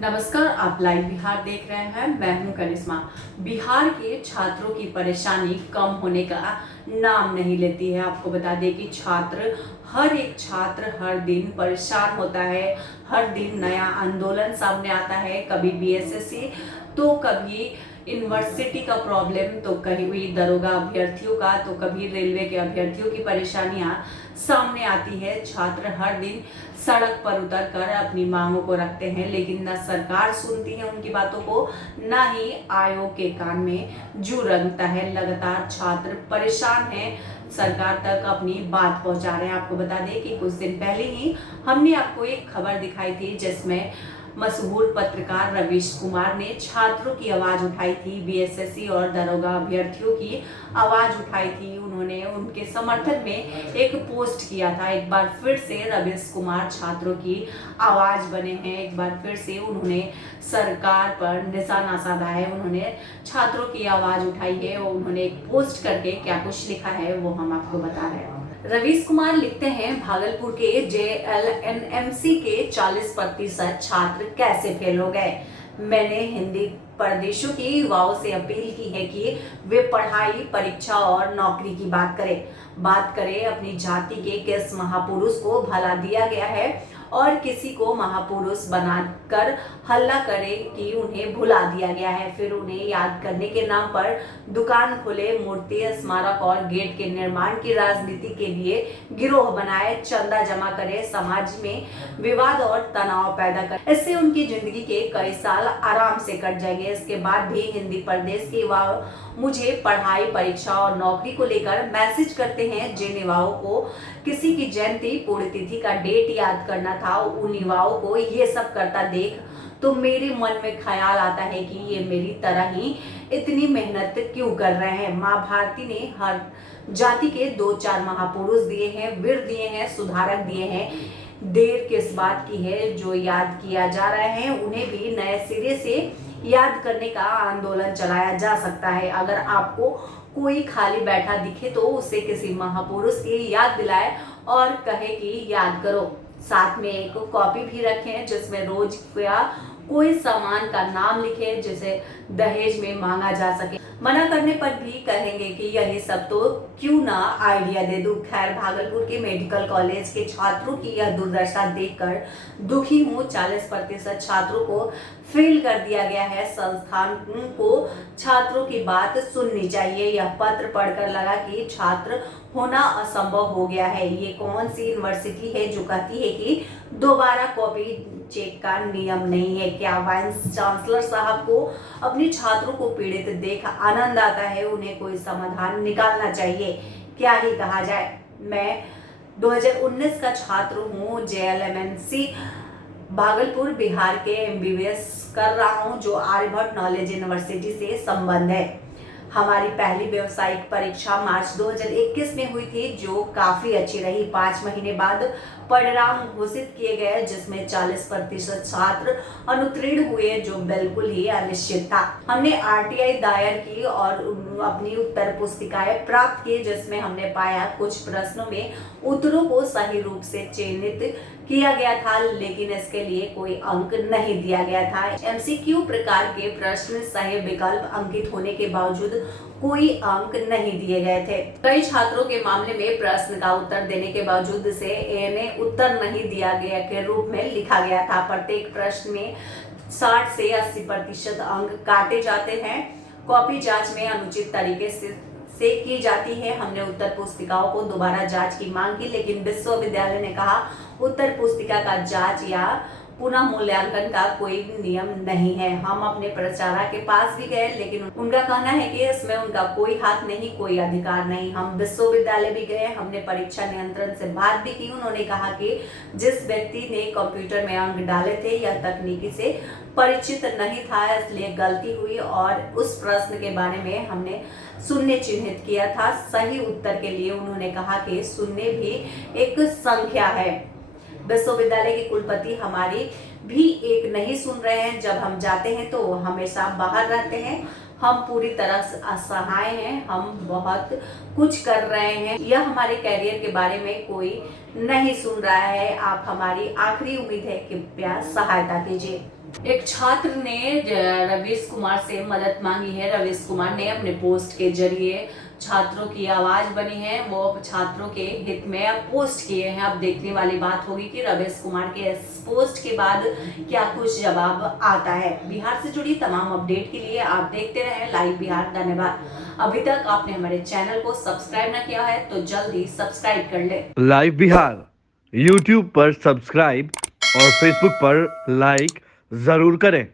नमस्कार, आप लाइव बिहार देख रहे हैं। मैं हूं करिश्मा। बिहार के छात्रों की परेशानी कम होने का नाम नहीं लेती है। आपको बता दें कि हर एक छात्र हर दिन परेशान होता है। हर दिन नया आंदोलन सामने आता है। कभी बीएसएससी तो कभी यूनिवर्सिटी का प्रॉब्लम, तो कभी दरोगा अभ्यर्थियों का, तो कभी रेलवे के अभ्यर्थियों की परेशानियां सामने आती है। छात्र हर दिन सड़क पर उतरकर अपनी मांगों को रखते हैं, लेकिन न सरकार सुनती है उनकी बातों को, न ही आयोग के कान में जू रंगता है। लगातार छात्र परेशान हैं, सरकार तक अपनी बात पहुंचा रहे हैं। आपको बता दें कि कुछ दिन पहले ही हमने आपको एक खबर दिखाई थी जिसमें मशहूर पत्रकार रवीश कुमार ने छात्रों की आवाज उठाई थी, बीएसएससी और दरोगा अभ्यर्थियों की आवाज उठाई थी। उन्होंने उनके समर्थन में एक पोस्ट किया था। एक बार फिर से रवीश कुमार छात्रों की आवाज बने हैं। एक बार फिर से उन्होंने सरकार पर निशाना साधा है। उन्होंने छात्रों की आवाज उठाई है और उन्होंने एक पोस्ट करके क्या कुछ लिखा है वो हम आपको बता रहे हैं। रवीश कुमार लिखते हैं, भागलपुर के जेएलएनएमसी के 40% छात्र कैसे फेल हो गए। मैंने हिंदी प्रदेशों के युवाओं से अपील की है कि वे पढ़ाई, परीक्षा और नौकरी की बात करें। अपनी जाति के किस महापुरुष को भला दिया गया है और किसी को महापुरुष बनाकर हल्ला करे कि उन्हें भुला दिया गया है। फिर उन्हें याद करने के नाम पर दुकान खोले, मूर्ति, स्मारक और गेट के निर्माण की राजनीति के लिए गिरोह बनाए, चंदा जमा करे, समाज में विवाद और तनाव पैदा करे। इससे उनकी जिंदगी के कई साल आराम से कट जाएंगे। इसके बाद भी हिंदी प्रदेश के युवा मुझे पढ़ाई, परीक्षा और नौकरी को लेकर मैसेज करते हैं। जिन युवाओं को किसी की जयंती, पुण्यतिथि का डेट याद करना था, उन युवाओं को ये सब करता देख तो मेरे मन में ख्याल आता है कि ये मेरी तरह ही इतनी मेहनत क्यों कर रहे हैं। माँ भारती ने हर जाति के 2-4 महापुरुष दिए हैं, वीर दिए हैं, सुधारक दिए हैं। देर किस बात की है जो याद किया जा रहा है, उन्हें भी नए सिरे से याद करने का आंदोलन चलाया जा सकता है। अगर आपको कोई खाली बैठा दिखे तो उसे किसी महापुरुष की याद दिलाए और कहे कि याद करो। साथ में एक कॉपी भी रखें जिसमें रोज या कोई सामान का नाम लिखे जिसे दहेज में मांगा जा सके। मना करने पर भी कहेंगे कि यही सब तो क्यों ना आइडिया दे दूं। खैर, भागलपुर के मेडिकल कॉलेज के छात्रों की यह दुर्दशा देखकर दुखी हूं। 40% छात्रों को फेल कर दिया गया है। संस्थान को छात्रों की बात सुननी चाहिए। यह पत्र पढ़कर लगा कि छात्र होना असंभव हो गया है। ये कौन सी यूनिवर्सिटी है जो कहती है कि दोबारा कॉपी चेक का नियम नहीं है। क्या वाइस चांसलर साहब को अपने छात्रों को पीड़ित देख आनंद आता है? उन्हें कोई समाधान निकालना चाहिए। क्या ही कहा जाए। मैं 2019 का छात्र हूँ। जेएलएमएनसी भागलपुर बिहार के एमबीबीएस कर रहा हूँ, जो आर्यभट्ट नॉलेज यूनिवर्सिटी से संबंध है। हमारी पहली व्यावसायिक परीक्षा मार्च 2021 में हुई थी, जो काफी अच्छी रही। 5 महीने बाद परिणाम घोषित किए गए जिसमें 40% छात्र अनुत्तीर्ण हुए, जो बिल्कुल ही अनिश्चित था। हमने आरटीआई दायर की और अपनी उत्तर पुस्तिकाएं प्राप्त की, जिसमें हमने पाया कुछ प्रश्नों में उत्तरों को सही रूप से चिन्हित किया गया था, लेकिन इसके लिए कोई अंक नहीं दिया गया था। एमसीक्यू प्रकार के प्रश्न सही विकल्प अंकित होने के बावजूद कोई अंक नहीं दिए गए थे। कई छात्रों के मामले में प्रश्न का उत्तर देने के बावजूद इसे एएनए उत्तर नहीं दिया गया के रूप में लिखा गया था। प्रत्येक प्रश्न में 60 से 80% अंक काटे जाते हैं। कॉपी जांच में अनुचित तरीके से की जाती है। हमने उत्तर पुस्तिकाओं को दोबारा जांच की मांग की, लेकिन विश्वविद्यालय ने कहा उत्तर पुस्तिका का जांच या पुनः मूल्यांकन का कोई नियम नहीं है। हम अपने प्रचारक के पास भी गए, लेकिन उनका कहना है कि इसमें उनका कोई हाथ नहीं, कोई अधिकार नहीं। हम विश्वविद्यालय भी गए, हमने परीक्षा नियंत्रण से बात भी की। उन्होंने कहा कि जिस व्यक्ति ने कंप्यूटर में अंक डाले थे यह तकनीकी से परिचित नहीं था, इसलिए गलती हुई और उस प्रश्न के बारे में हमने शून्य चिन्हित किया था। सही उत्तर के लिए उन्होंने कहा कि शून्य भी एक संख्या है। विश्वविद्यालय के कुलपति हमारी भी एक नहीं सुन रहे हैं। जब हम जाते हैं तो वो हमेशा बाहर रहते हैं। हम पूरी तरह से असहाय हैं। हम बहुत कुछ कर रहे हैं, यह हमारे कैरियर के बारे में कोई नहीं सुन रहा है। आप हमारी आखिरी उम्मीद है, कृपया सहायता कीजिए। एक छात्र ने रवीश कुमार से मदद मांगी है। रवीश कुमार ने अपने पोस्ट के जरिए छात्रों की आवाज बनी है, वो छात्रों के हित में अब पोस्ट किए हैं। अब देखने वाली बात होगी कि रवीश कुमार के इस पोस्ट के बाद क्या कुछ जवाब आता है। बिहार से जुड़ी तमाम अपडेट के लिए आप देखते रहें लाइव बिहार। धन्यवाद। अभी तक आपने हमारे चैनल को सब्सक्राइब न किया है तो जल्दी सब्सक्राइब कर ले। लाइव बिहार यूट्यूब पर सब्सक्राइब और फेसबुक पर लाइक जरूर करें।